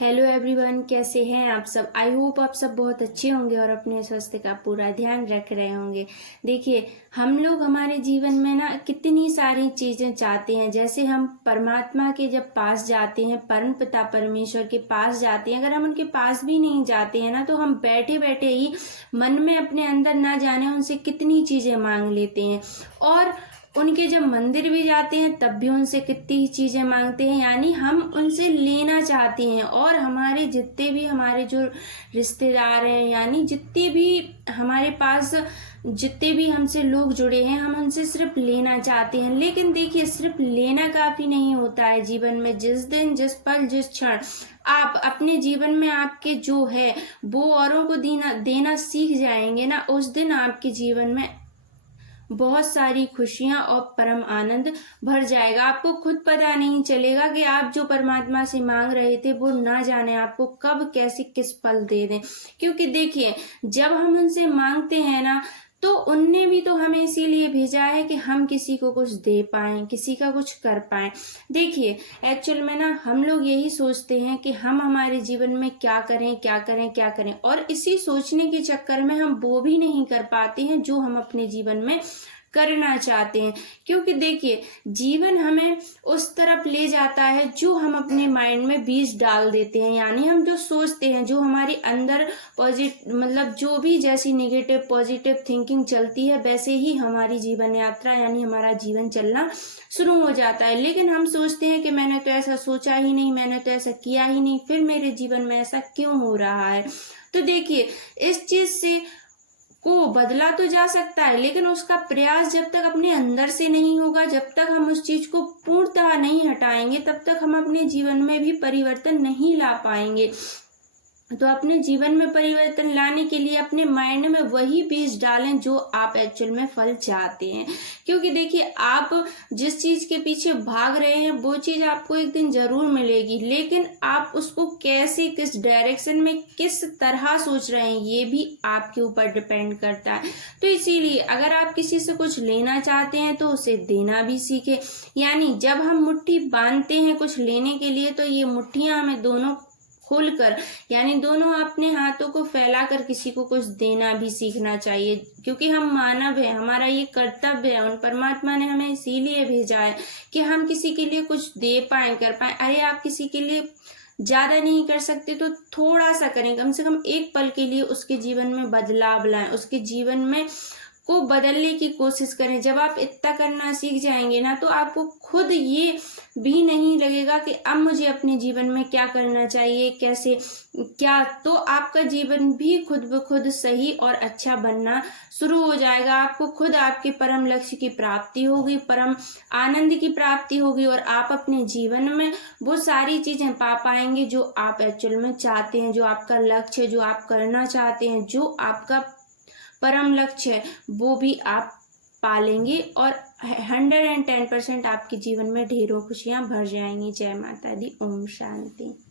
Hello everyone, कैसे हैं आप सब। आई होप आप सब बहुत अच्छे होंगे और अपने स्वास्थ्य का पूरा ध्यान रख रहे होंगे। देखिए, हम लोग हमारे जीवन में ना कितनी सारी चीजें चाहते हैं। जैसे हम परमात्मा के जब पास जाते हैं, परम पिता परमेश्वर के पास जाते हैं, अगर हम उनके पास भी नहीं जाते हैं ना, तो हम बैठे बैठे ही मन में अपने अंदर ना जाने उनसे कितनी चीजें मांग लेते हैं। और उनके जब मंदिर भी जाते हैं तब भी उनसे कितनी चीजें मांगते हैं, यानी हम उनसे लेना चाहते हैं। और हमारे जितने भी हमारे जो रिश्तेदार हैं, यानी जितने भी हमारे पास जितने भी हमसे लोग जुड़े हैं, हम उनसे सिर्फ लेना चाहते हैं। लेकिन देखिए, सिर्फ लेना काफी नहीं होता है जीवन में। जिस दिन, जिस पल, जिस क्षण आप अपने जीवन में आपके जो है वो औरों को देना सीख जाएंगे ना, उस दिन आपके जीवन में बहुत सारी खुशियां और परम आनंद भर जाएगा। आपको खुद पता नहीं चलेगा कि आप जो परमात्मा से मांग रहे थे वो ना जाने आपको कब कैसे किस पल दे दें। क्योंकि देखिए, जब हम उनसे मांगते हैं ना, तो उनने भी तो हमें इसीलिए भेजा है कि हम किसी को कुछ दे पाएं, किसी का कुछ कर पाएं। देखिए, एक्चुअल में ना हम लोग यही सोचते हैं कि हम हमारे जीवन में क्या करें क्या करें क्या करें, और इसी सोचने के चक्कर में हम वो भी नहीं कर पाते हैं जो हम अपने जीवन में करना चाहते हैं। क्योंकि देखिए, जीवन हमें उस तरफ ले जाता है जो हम अपने माइंड में बीज डाल देते हैं। यानी हम जो सोचते हैं, जो हमारे अंदर पॉजिटिव, मतलब जो भी जैसी नेगेटिव पॉजिटिव थिंकिंग चलती है, वैसे ही हमारी जीवन यात्रा यानी हमारा जीवन चलना शुरू हो जाता है। लेकिन हम सोचते हैं कि मैंने तो ऐसा सोचा ही नहीं, मैंने तो ऐसा किया ही नहीं, फिर मेरे जीवन में ऐसा क्यों हो रहा है। तो देखिए, इस चीज से को बदला तो जा सकता है, लेकिन उसका प्रयास जब तक अपने अंदर से नहीं होगा, जब तक हम उस चीज को पूर्णतः नहीं हटाएंगे, तब तक हम अपने जीवन में भी परिवर्तन नहीं ला पाएंगे। तो अपने जीवन में परिवर्तन लाने के लिए अपने माइंड में वही बीज डालें जो आप एक्चुअल में फल चाहते हैं। क्योंकि देखिए, आप जिस चीज के पीछे भाग रहे हैं वो चीज आपको एक दिन जरूर मिलेगी, लेकिन आप उसको कैसे, किस डायरेक्शन में, किस तरह सोच रहे हैं, ये भी आपके ऊपर डिपेंड करता है। तो इसीलिए अगर आप किसी से कुछ लेना चाहते हैं तो उसे देना भी सीखे। यानी जब हम मुट्ठी बांधते हैं कुछ लेने के लिए, तो ये मुट्ठियां हमें दोनों खोलकर, यानी दोनों अपने हाथों को फैलाकर किसी को कुछ देना भी सीखना चाहिए। क्योंकि हम मानव हैं, हमारा ये कर्तव्य है, उन परमात्मा ने हमें इसीलिए भेजा है कि हम किसी के लिए कुछ दे पाए, कर पाए। अरे, आप किसी के लिए ज्यादा नहीं कर सकते तो थोड़ा सा करें, कम से कम एक पल के लिए उसके जीवन में बदलाव लाएं, उसके जीवन में को बदलने की कोशिश करें। जब आप इतना करना सीख जाएंगे ना, तो आपको खुद ये भी नहीं लगेगा कि अब मुझे अपने जीवन में क्या करना चाहिए, कैसे क्या, तो आपका जीवन भी खुद ब खुद सही और अच्छा बनना शुरू हो जाएगा। आपको खुद आपके परम लक्ष्य की प्राप्ति होगी, परम आनंद की प्राप्ति होगी, और आप अपने जीवन में वो सारी चीजें पा पाएंगे जो आप एक्चुअल में चाहते हैं, जो आपका लक्ष्य है, जो आप करना चाहते हैं, जो आपका परम लक्ष्य है, वो भी आप पालेंगे। और 110% आपके जीवन में ढेरों खुशियां भर जाएंगी। जय माता दी। ओम शांति।